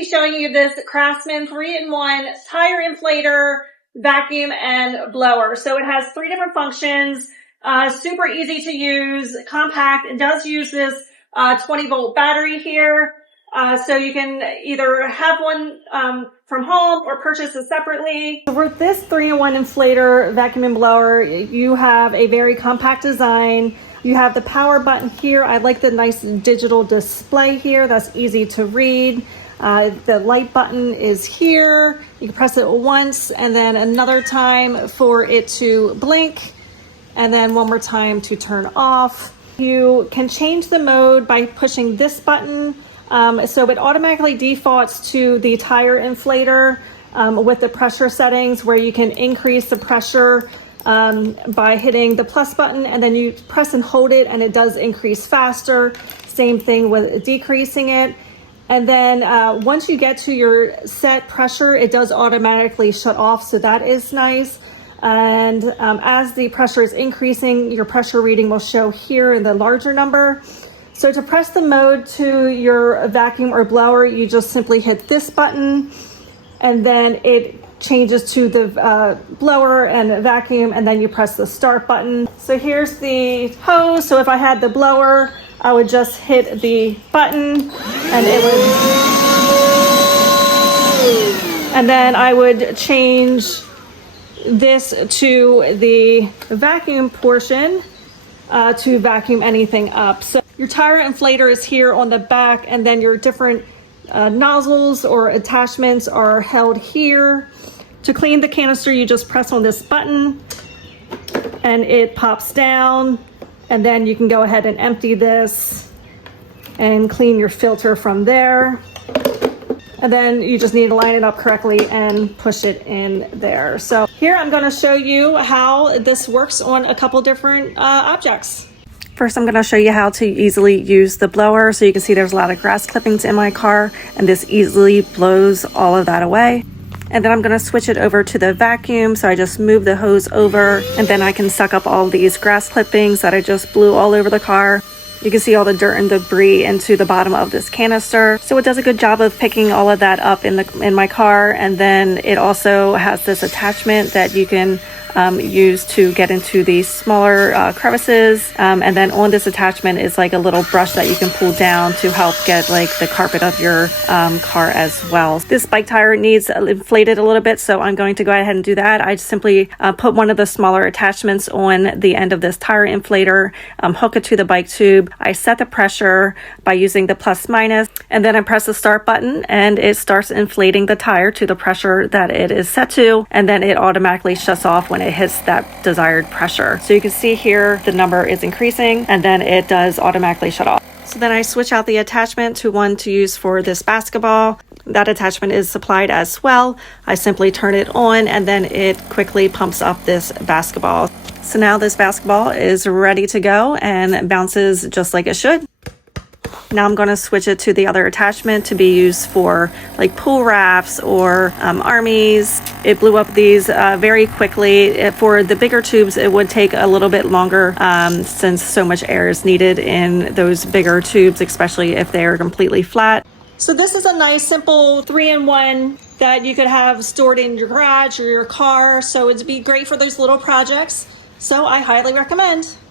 be showing you this Craftsman 3-in-1 tire inflator, vacuum, and blower. So it has 3 different functions, super easy to use, compact. It does use this 20-volt battery here. So you can either have one from home or purchase it separately. So for this 3-in-1 inflator, vacuum, and blower, you have a very compact design. You have the power button here. I like the nice digital display here. That's easy to read. The light button is here. You can press it once and then another time for it to blink, and then one more time to turn off. You can change the mode by pushing this button. So it automatically defaults to the tire inflator with the pressure settings, where you can increase the pressure by hitting the plus button, and then you press and hold it and it does increase faster. Same thing with decreasing it. And then once you get to your set pressure, it does automatically shut off, so that is nice. And as the pressure is increasing, your pressure reading will show here in the larger number. So to press the mode to your vacuum or blower, you just simply hit this button, and then it changes to the blower and vacuum, and then you press the start button. So here's the hose. So if I had the blower, I would just hit the button and it would, and then I would change this to the vacuum portion to vacuum anything up. So your tire inflator is here on the back, and then your different nozzles or attachments are held here. To clean the canister, you just press on this button and it pops down, and then you can go ahead and empty this and clean your filter from there. And then you just need to line it up correctly and push it in there. So here I'm going to show you how this works on a couple different objects. First, I'm going to show you how to easily use the blower. So you can see there's a lot of grass clippings in my car, and this easily blows all of that away. And then I'm going to switch it over to the vacuum. So I just move the hose over, and then I can suck up all these grass clippings that I just blew all over the car. You can see all the dirt and debris into the bottom of this canister. So it does a good job of picking all of that up in my car. And then it also has this attachment that you can use to get into these smaller crevices. And then on this attachment is like a little brush that you can pull down to help get like the carpet of your car as well. This bike tire needs inflated a little bit, so I'm going to go ahead and do that. I simply put one of the smaller attachments on the end of this tire inflator, hook it to the bike tube. I set the pressure by using the plus minus, and then I press the start button and it starts inflating the tire to the pressure that it is set to, and then it automatically shuts off when it hits that desired pressure. So you can see here the number is increasing, and then it does automatically shut off. So then I switch out the attachment to one to use for this basketball. That attachment is supplied as well. I simply turn it on, and then it quickly pumps up this basketball. So now this basketball is ready to go and bounces just like it should. Now I'm going to switch it to the other attachment to be used for like pool rafts or armies. It blew up these very quickly. For the bigger tubes, it would take a little bit longer since so much air is needed in those bigger tubes, especially if they are completely flat. So this is a nice simple 3-in-1 that you could have stored in your garage or your car. So it'd be great for those little projects. So I highly recommend.